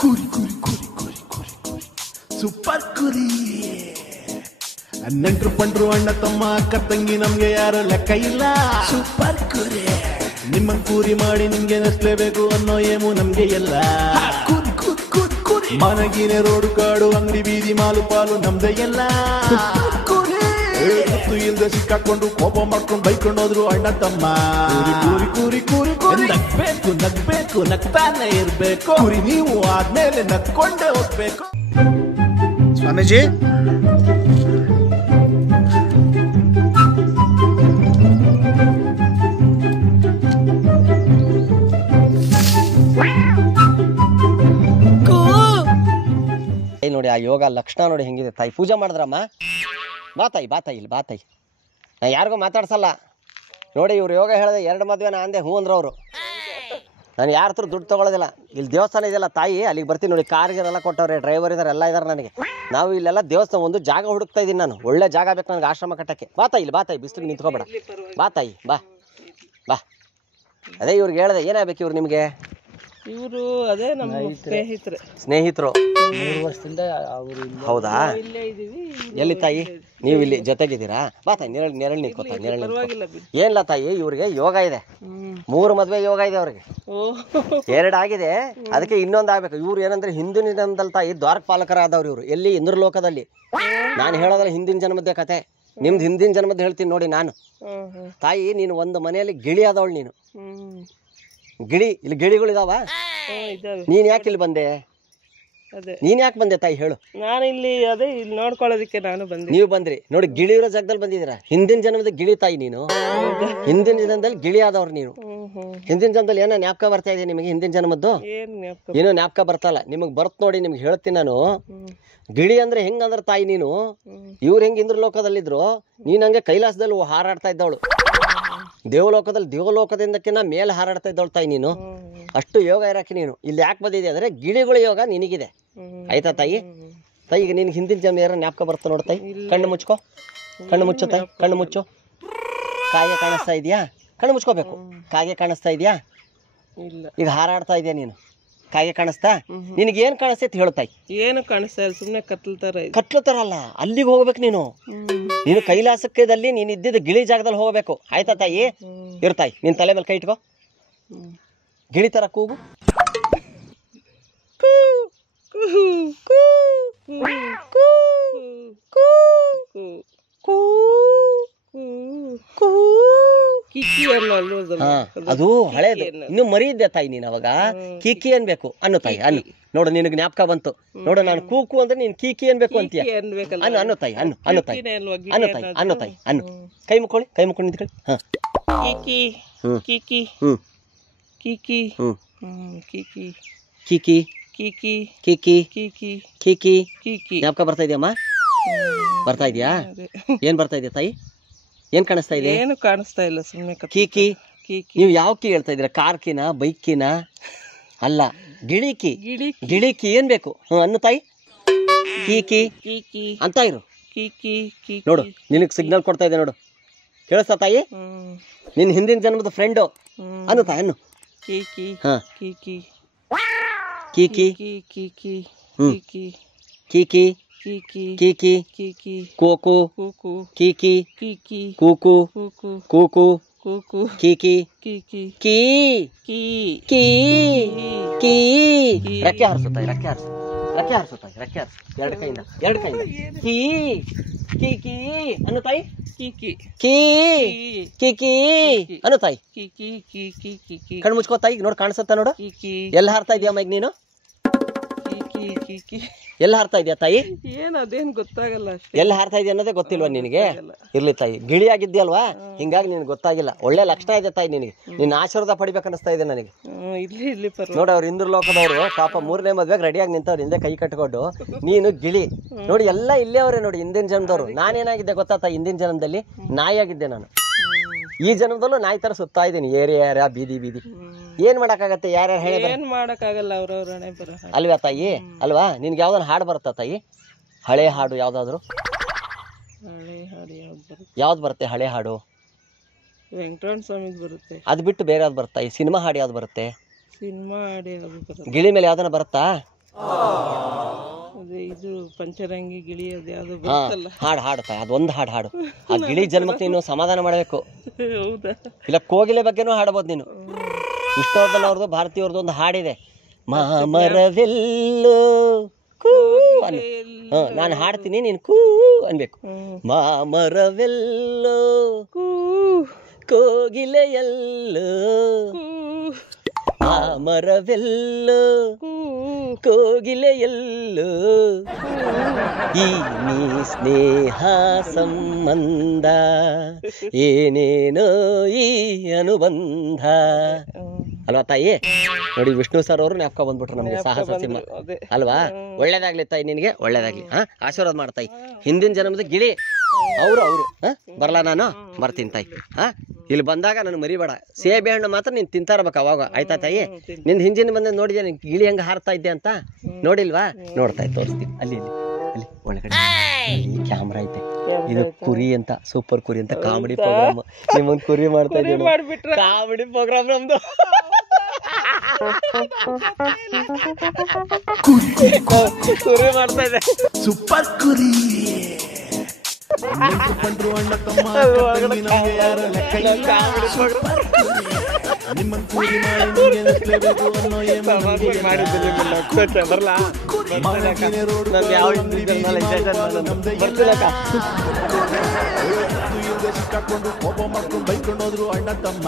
ಕುರಿ ಕುರಿ ಕುರಿ ಕುರಿ ಕುರಿ ಕುರಿ ಸೂಪರ್ ಕುರಿ. ನೆಂಟ್ರು ಪಂಡ್ರು ಅಣ್ಣ ತಮ್ಮ ಅಕ್ಕ ತಂಗಿ ನಮ್ಗೆ ಯಾರು ಲೆಕ್ಕ ಇಲ್ಲ. ಸೂಪರ್ ಕುರಿ. ನಿಮ್ಮ ಕೂರಿ ಮಾಡಿ ನಿಮ್ಗೆ ನಸ್ಲೇಬೇಕು ಅನ್ನೋ ಏಮು ನಮ್ಗೆ ಎಲ್ಲ. ಕುರಿ ಕುರಿ ಕುರಿ ಕುರಿ. ಮನಗಿನ ರೋಡು ಕಾಡು ಅಂಗಡಿ ಬೀದಿ ಮಾಲು ಪಾಲು ನಮ್ದೇ ಎಲ್ಲ. ಗೊತ್ತು ಇಲ್ದೆ ಸಿಕ್ಕಾಕೊಂಡು ಕೋಪ ಮಾಡ್ಕೊಂಡು ಬೈಕೊಂಡು ಹೋದ್ರು ಅಣ್ಣ ತಮ್ಮ. ಕೂರಿ ಕೂರಿ ಕೂರಿ ಕೂರಿ ನಗ್ಬೇಕು ನಗ್ಬೇಕು ನಗ್ತಾನೆ ಇರ್ಬೇಕು. ಕುರಿ ನೀವು ಆದ್ಮೇಲೆ ನಗ್ಕೊಂಡೇ ಹೋಗ್ಬೇಕು. ಸ್ವಾಮೀಜಿ ನೋಡಿ ಆ ಯೋಗ ಲಕ್ಷಣ ನೋಡಿ ಹೆಂಗಿದೆ ತಾಯಿ. ಪೂಜೆ ಮಾಡಿದ್ರಮ್ಮ. ಬಾ ತಾಯಿ ಬಾ ತಾಯಿ ಇಲ್ಲಿ ಬಾ ತಾಯಿ. ನಾ ಯಾರಿಗೂ ಮಾತಾಡ್ಸಲ್ಲ ನೋಡಿ. ಇವ್ರು ಯೋಗ ಹೇಳಿದೆ 2 ಮದುವೆ ನಾ ಅಂದೆ ಹ್ಞೂ ಅಂದ್ರೆ ಅವರು. ನಾನು ಯಾರ ಹತ್ರ ದುಡ್ಡು ತೊಗೊಳ್ಳೋದಿಲ್ಲ. ಇಲ್ಲಿ ದೇವಸ್ಥಾನ ಇದೆಯಲ್ಲ ತಾಯಿ, ಅಲ್ಲಿಗೆ ಬರ್ತೀನಿ ನೋಡಿ. ಕಾರ್ಗೆಲ್ಲ ಕೊಟ್ಟವ್ರೆ, ಡ್ರೈವರ್ ಇದ್ದಾರೆ, ಎಲ್ಲ ಇದ್ದಾರೆ ನನಗೆ. ನಾವು ಇಲ್ಲೆಲ್ಲ ದೇವಸ್ಥಾನ ಒಂದು ಜಾಗ ಹುಡುಕ್ತಾ ಇದ್ದೀನಿ ನಾನು. ಒಳ್ಳೆ ಜಾಗ ಬೇಕು ನನಗೆ ಆಶ್ರಮ ಕಟ್ಟಕ್ಕೆ. ಬಾ ತಾಯಿ ಇಲ್ಲಿ ಬಾ ತಾಯಿ, ಬಿಸಿಲಿಗೆ ನಿಂತ್ಕೊಬೇಡ. ಬಾ ತಾಯಿ ಬಾ ಬಾ. ಅದೇ ಇವ್ರಿಗೆ ಹೇಳಿದೆ ಏನಾಗಬೇಕು ಇವ್ರು ನಿಮಗೆ? ಇವರು ಅದೇ ನಮ್ಮ ಸ್ನೇಹಿತರು. 3 ವರ್ಷದಿಂದ ಅವರು. ಹೌದಾ? ಎಲ್ಲಿ ತಾಯಿ ನೀವು ಇಲ್ಲಿ ಜೊತೆಗಿದ್ದೀರಾ? ಬಾ ತಾಯಿ ನೆರಳು ನಿಂತ್ಕೋತಾ. ಏನಿಲ್ಲ ತಾಯಿ, ಇವ್ರಿಗೆ ಯೋಗ ಇದೆ. 3 ಮದುವೆ ಯೋಗ ಇದೆ ಅವ್ರಿಗೆ. 2 ಆಗಿದೆ, ಅದಕ್ಕೆ ಇನ್ನೊಂದು ಆಗ್ಬೇಕು. ಇವ್ರು ಏನಂದ್ರೆ ಹಿಂದಿನ ಜನ್ಮದಲ್ಲಿ ತಾಯಿ ದ್ವಾರಪಾಲಕರಾದವ್ರು ಇವರು. ಎಲ್ಲಿ ಇಂದ್ರಲೋಕದಲ್ಲಿ. ನಾನು ಹೇಳೋದಲ್ಲ ಹಿಂದಿನ ಜನ್ಮದ್ದೇ ಕತೆ. ನಿಮ್ದು ಹಿಂದಿನ ಜನ್ಮದ್ದು ಹೇಳ್ತೀನಿ ನೋಡಿ ನಾನು. ತಾಯಿ ನೀನು ಒಂದು ಮನೆಯಲ್ಲಿ ಗಿಳಿ ಆದವಳು ನೀನು. ಗಿಳಿ ಇಲ್ಲಿ ಗಿಳಿಗಳಿದಾವ. ನೀನ್ ಯಾಕೆ ಇಲ್ಲಿ ಬಂದೆ? ನೀನ್ ಯಾಕೆ ಬಂದೆ ತಾಯಿ ಹೇಳು? ನಾನು ಇಲ್ಲಿ ಅದೇ ಇಲ್ಲಿ ನೋಡ್ಕೊಳ್ಳೋದಕ್ಕೆ ನಾನು ಬಂದೆ. ನೀವು ಬಂದ್ರಿ ನೋಡಿ, ಗಿಳಿ ಇರೋ ಜಾಗದಲ್ಲಿ ಬಂದಿದ್ದೀರಾ. ಹಿಂದಿನ ಜನ್ಮದ ಗಿಳಿ ತಾಯಿ ನೀನು. ಹಿಂದಿನ ಜನ್ಮದಲ್ಲಿ ಗಿಳಿ ಆದವ್ರು ನೀವು. ಹಿಂದಿನ ಜನ್ಮದಲ್ಲಿ ಏನೋ ಜ್ಞಾಪಕ ಬರ್ತಾ ಇದೆ ನಿಮಗೆ? ಹಿಂದಿನ ಜನ್ಮದ್ದು ಏನೋ ಜ್ಞಾಪಕ ಬರ್ತಲ್ಲ ನಿಮಗ್ ಬರ್ತ್ ನೋಡಿ. ನಿಮ್ಗೆ ಹೇಳ್ತೀನಿ ನಾನು. ಗಿಳಿ ಅಂದ್ರೆ ಹೆಂಗಂದ್ರೆ ತಾಯಿ ನೀನು, ಇವ್ರು ಹೆಂಗ್ ಇಂದ್ರ ಲೋಕದಲ್ಲಿದ್ರು, ನೀನ್ ಹಂಗೆ ಕೈಲಾಸದಲ್ಲಿ ಹಾರಾಡ್ತಾ ಇದ್ದವಳು. ದೇವಲೋಕದಿಂದಕ್ಕಿಂತ ಮೇಲೆ ಹಾರಾಡ್ತಾ ಇದ್ದವಳು ತಾಯಿ ನೀನು. ಅಷ್ಟು ಯೋಗ ಇರಕ್ಕೆ ನೀನು ಇಲ್ಲಿ ಯಾಕೆ ಬಂದಿದೆ ಅಂದ್ರೆ ಗಿಳಿಗಳ ಯೋಗ ನಿನಗಿದೆ. ಆಯ್ತಾ ತಾಯಿ? ತಾಯಿ ಈಗ ನಿನ್ಗೆ ಹಿಂದಿನ ಜನ್ಮ ಯಾರ ಜ್ಞಾಪಕ ಬರ್ತಾ ನೋಡು ತಾಯಿ. ಕಣ್ಣು ಮುಚ್ಕೋ, ಕಣ್ಣು ಮುಚ್ಚು ತಾಯಿ, ಕಣ್ಣು ಮುಚ್ಚು. ಕಾಗೆ ಕಾಣಿಸ್ತಾ ಇದೆಯಾ? ಕಣ್ಣು ಮುಚ್ಕೋಬೇಕು. ಕಾಗೆ ಕಾಣಿಸ್ತಾ ಇದೆಯಾ? ಈಗ ಹಾರಾಡ್ತಾ ಇದೆಯಾ ನೀನು? ಕಾಗೆ ಕಾಣಿಸ್ತಾ? ನಿನಗೆ ಏನ್ ಕಾಣಿಸ್ತೈತಿ ಹೇಳ್ತಾಯಿ? ಏನು ಕಾಣಿಸ್ತಾ ಇಲ್ಲ, ಸುಮ್ಮನೆ ಕತ್ಲುತ್ತಾರಲ್ಲ. ಅಲ್ಲಿಗೆ ಹೋಗ್ಬೇಕು ನೀನು. ನೀನು ಕೈಲಾಸಕ್ಕದಲ್ಲಿ ನೀನ್ ಇದ್ದಿದ್ದು ಗಿಳಿ ಜಾಗದಲ್ಲಿ ಹೋಗ್ಬೇಕು. ಆಯ್ತಾ ತಾಯಿ? ಇರ್ತಾಯಿ ನಿನ್ ತಲೆ ಮೇಲೆ ಕೈ ಇಟ್ಕೋ. ಗಿಳಿ ತರ ಕೂಗು. ಅದು ಹಳೇದು. ಇನ್ನು ಮರಿ ಇದ್ದೆ ತಾಯಿ ನೀನ್ ಅವಾಗ. ಕೀಕಿ ಅನ್ಬೇಕು ಅನ್ನು ತಾಯಿ. ಅನ್ನು ನೋಡು, ನಿನಗೆ ಜ್ಞಾಪಕ ಬಂತು ನೋಡು. ನಾನು ಕೂಕು ಅಂದ್ರೆ ನೀನ್ ಕೀಕಿ ಅನ್ಬೇಕು ಅಂತೀಯ. ಅನ್ನು ಅನ್ನು ತಾಯಿ, ಅನ್ನು ಅನ್ನು ತಾಯಿ, ಅನ್ನು ತಾಯಿ, ಅನ್ನು ತಾಯಿ, ಅನ್ನು. ಕೈ ಮುಕ್ಕೊಳ್ಳಿ, ಕೈ ಮುಕ್ಕೊಂಡು ನಿಂತ್ಕೊಳ್ಳಿ. ಕೀಕಿ ಕೀಕಿ ಕೀಕಿ ಕೀಕಿ ಕೀಕಿ ಕೀಕಿ ಕೀಕಿ ಕೀಕಿ ಕೀಕಿ ಕೀಕಿ. ಜ್ಞಾಪಕ ಬರ್ತಾ ಇದೆಯಮ್ಮ? ಬರ್ತಾ ಇದೆಯಾ? ಏನ್ ಬರ್ತಾ ಇದೆಯಾ ತಾಯಿ? ಏನ್ ಕಾಣಿಸ್ತಾ ಇದೆ? ಏನು ಕಾಣಿಸ್ತಾ ಇಲ್ಲ, ಸುಮ್ಮನೆ ಕೀಕಿ. ನೀವು ಯಾವ ಕೀ ಹೇಳ್ತಾ ಇದೀರಾ? ಕಾರ್ ಕೀನಾ, ಬೈಕ್ ಕೀನಾ? ಅಲ್ಲ, ಗಿಳಿ ಕೀ. ಗಿಳಿ ಕೀ ಏನ್ ಬೇಕು? ಅನ್ನು ತಾಯಿ. ಕೀಕಿ ಕೀಕಿ ಅಂತ ಇರು. ಕೀಕಿ ನೋಡು, ನಿನಗ್ ಸಿಗ್ನಲ್ ಕೊಡ್ತಾ ಇದೆ ನೋಡು. ಕೇಳಿಸ್ತಾ ತಾಯಿ? ನಿನ್ ಹಿಂದಿನ ಜನ್ಮದ ಫ್ರೆಂಡು ಅನ್ನು ತಾಯಿ. ಅನ್ನು ಕೀಕಿ ಕೀಕಿ ಕೀಕಿ ಕೀಕಿ ಕೀಕಿ ಕೀಕಿ ಕೀಕಿ ಕೀಕಿ ಕೂಕು ಕೂಕು ಕೀಕಿ ಕೀಕಿ ಕೂಕು ಕೂಕು ಕೂಕು ಕೂಕು ಕೀಕಿ ಕೀಕಿ ಕೀ ಕೀ ಕೀ ಕೀ. ರೆಕ್ಕೆ ಹಾರಿಸುತ್ತಾಯಿ, ರೆಕ್ಕೆ ಹಾರಿಸು, ರೆಕ್ಕೆ ಹಾರಿಸುತ್ತಾಯಿ, ರೆಕ್ಕೆ ಹಾರಿಸು. ಎರಡು ಕೈಯಿಂದ, ಎರಡು ಕೈಯಿಂದ. ಕೀ ಕೀ ಕೀ ಅನ್ನು ತಾಯಿ. ಕೀಕಿ ಕೀ ಕೀ ಕೀ ಅನ್ನು ತಾಯಿ. ಕೀಕಿ ಕೀಕಿ ಕೀಕಿ. ಕಣ್ಣು ಮುಚ್ಕೋ ತಾಯಿ. ನೋಡು, ಕಾಣಿಸುತ್ತಾ ನೋಡು. ಕೀಕಿ ಎಲ್ಲಿ ಹಾರ್ತಾ ಇದೆಯಮ್ಮ ಈಗ ನೀನು? ಕೀಕಿ ಕೀಕಿ ಎಲ್ಲಿ ಹಾರ್ತಾ ಇದೆಯಾ ತಾಯಿ? ಏನ್ ಅದೇನ್ ಗೊತ್ತಾಗಲ್ಲ ಅಷ್ಟೇ. ಎಲ್ಲಿ ಹಾರ್ತಾ ಇದೆಯಾ ಅನ್ನೋದೇ ಗೊತ್ತಿಲ್ವಾ ನಿನಗೆ? ಇರ್ಲಿ ತಾಯಿ, ಗಿಳಿ ಆಗಿದ್ಯಲ್ವಾ, ಹಿಂಗಾಗಿ ನಿನ್ಗೆ ಗೊತ್ತಾಗಿಲ್ಲ. ಒಳ್ಳೆ ಲಕ್ಷಣ ಇದೆ ತಾಯಿ ನಿನಗೆ. ನಿನ್ನ ಆಶೀರ್ವಾದ ಪಡಿಬೇಕು ಅನಿಸ್ತಾ ಇದೆ ನನಗೆ. ಇಲ್ಲಿ ನೋಡಿ, ಅವ್ರು ಇಂದ್ರ ಲೋಕದವರು ಪಾಪ 3ನೇ ಮದ್ವೆಗೆ ರೆಡಿಯಾಗಿ ನಿಂತವ್ರು, ಹಿಂದೆ ಕೈ ಕಟ್ಕೊಂಡು. ನೀನು ಗಿಳಿ ನೋಡಿ, ಎಲ್ಲ ಇಲ್ಲೇ ಅವರೇ ನೋಡಿ, ಹಿಂದಿನ ಜನ್ಮದವ್ರು. ನಾನೇನಾಗಿದ್ದೆ ಗೊತ್ತಾ ತಾಯಿ? ಹಿಂದಿನ ಜನ್ಮದಲ್ಲಿ ನಾಯಿ ಆಗಿದ್ದೆ ನಾನು. ಈ ಜನ್ಮದಲ್ಲೂ ನಾಯಿ ತರ ಸುತ್ತಾ ಇದ್ದೀನಿ, ಏರಿಯಾ ಬೀದಿ ಬೀದಿ. ಏನ್ ಮಾಡಕ್ಕಾಗತ್ತೆ? ಯಾರ್ಯಾರು ಹೇಳಿ ಏನ್ ಮಾಡಕ್ಕಾಗಲ್ಲ, ಅವ್ರವ್ರ ಹಣೆ ಬರ ಅಲ್ವಾ ತಾಯಿ? ಅಲ್ವಾ? ನಿನ್ಗೆ ಯಾವ್ದಾದ್ರು ಹಾಡು ಬರುತ್ತಾ ತಾಯಿ? ಹಳೆ ಹಾಡು ಯಾವ್ದಾದ್ರು? ಹಳೆ ಹಾಡು ಯಾವ್ದು ಬರುತ್ತೆ? ಯಾವ್ದು ಬರುತ್ತೆ ಹಳೆ ಹಾಡು? ವೆಂಕಟರಮಣ ಸ್ವಾಮಿದ್ ಬರುತ್ತೆ. ಅದು ಬಿಟ್ಟು ಬೇರೆ ಯಾವ್ದು ಬರುತ್ತಾ? ಈ ಸಿನಿಮಾ ಹಾಡು ಯಾವ್ದು ಬರುತ್ತೆ? ಸಿನಿಮಾ ಹಾಡು ಯಾವ್ದು ಬರುತ್ತೆ? ಗಿಳಿ ಮೇಲೆ ಯಾವ್ದನ ಬರುತ್ತಾ? ಅದೇ ಇದು ಪಂಚರಂಗಿ ಗಿಳಿ ಅದು ಯಾವ್ದು ಹಾ ಬರುತ್ತಲ್ಲ. ಹಾಡು ಹಾಡು ತಾಯಿ, ಅದೊಂದು ಹಾಡು. ಆ ಗಿಳಿ ಜನ್ಮಕ್ಕೆ ನೀನು ಸಮಾಧಾನ ಮಾಡಬೇಕು. ಹೌದಾ? ಇಲ್ಲ ಕೋಗಿಲೆ ಬಗ್ಗೆನೂ ಹಾಡಬಹುದು ನೀನು. ವಿಷ್ಣುವರ್ಧನ್ ಅವ್ರದ್ದು, ಭಾರತೀಯವ್ರದ್ದು ಒಂದು ಹಾಡಿದೆ, ಮಾಮರವೆಲ್ಲೋ ಕೂ ಅನ್ನು. ನಾನು ಹಾಡ್ತೀನಿ, ನೀನು ಕೂ ಅನ್ಬೇಕು. ಮಾಮರವೆಲ್ಲೋ ಕೋಗಿಲೆಯಲ್ಲೋ, ಮಾಮರವೆಲ್ಲೋ ಕೋಗಿಲೆಯಲ್ಲೋ, ಈ ನೀ ಸ್ನೇಹ ಸಂಬಂಧ ಏನೇನೋ ಈ ಅನುಬಂಧ ಅಲ್ವಾ ತಾಯಿ? ನೋಡಿ ವಿಷ್ಣು ಸರ್ ಅವರು ಜ್ಞಾಪಕ ಬಂದ್ಬಿಟ್ರು ನಮಗೆ, ಸಾಹಸ ಸಿಂಹ ಅಲ್ವಾ? ಒಳ್ಳೇದಾಗ್ಲಿ ತಾಯಿ, ನಿನಗೆ ಒಳ್ಳೇದಾಗ್ಲಿ. ಆಶೀರ್ವಾದ ಮಾಡ್ತಾಯಿ. ಹಿಂದಿನ ಜನ್ಮದ ಗಿಳಿ ಅವರು ಬರಲ್ಲ, ನಾನು ಬರ್ತೀನಿ ತಾಯಿ. ಇಲ್ಲಿ ಬಂದಾಗ ನಾನು ಮರಿಬೇಡ. ಸೇಬೆ ಹಣ್ಣು ಮಾತ್ರ ನೀನು ತಿಂತಾ ಇರ್ಬೇಕು ಅವಾಗ, ಆಯ್ತಾ ತಾಯಿ? ನಿನ್ನ ಹಿಂದಿನ ಬಂದ ನೋಡಿದ್ಯಾ ನೀನು ಗಿಳಿ ಹೆಂಗೆ ಹಾರ್ತಾ ಇದ್ದೆ ಅಂತ? ನೋಡಿಲ್ವಾ? ನೋಡ್ತಾ ಇತ್ತು, ತೋರಿಸ್ತೀನಿ. ಅಲ್ಲಿ ಅಲ್ಲಿ ಒಳಗಡೆ ಕ್ಯಾಮ್ರಾ ಐತೆ. ಇದು ಕುರಿ ಅಂತ, ಸೂಪರ್ ಕುರಿ ಅಂತ ಕಾಮಿಡಿ ಪ್ರೋಗ್ರಾಮ್. ನಿಮ್ಮೊಂದು ಕುರಿ ಮಾಡ್ತಾ ಇದ್ದೀವಿ, ಕಾಮಿಡಿ ಪ್ರೋಗ್ರಾಮ್ ನಮ್ದು. ಕುರಿ ಮಾಡ್ತಾ ಇದೆ, ಸೂಪರ್ ಕುರಿ. ಪಂಡ್ರು ಅಣ್ಣ ತಮ್ಮ ನಮ್ಗೆ ಯಾರು ಲೆಕ್ಕ ಇಲ್ಲ. ನಿಮ್ಮನ್ ಕೂಲಿ ಮಾಡಿ ನಿಮ್ಗೆ ನೆಸ್ಲೇಬೇಕು ಅನ್ನೋ ಸಿಕ್ಕಾಕೊಂಡು ಕೋಪ ಮಾಡ್ಕೊಂಡು ಬೈಕೊಂಡು ಹೋದ್ರು ಅಣ್ಣ ತಮ್ಮ.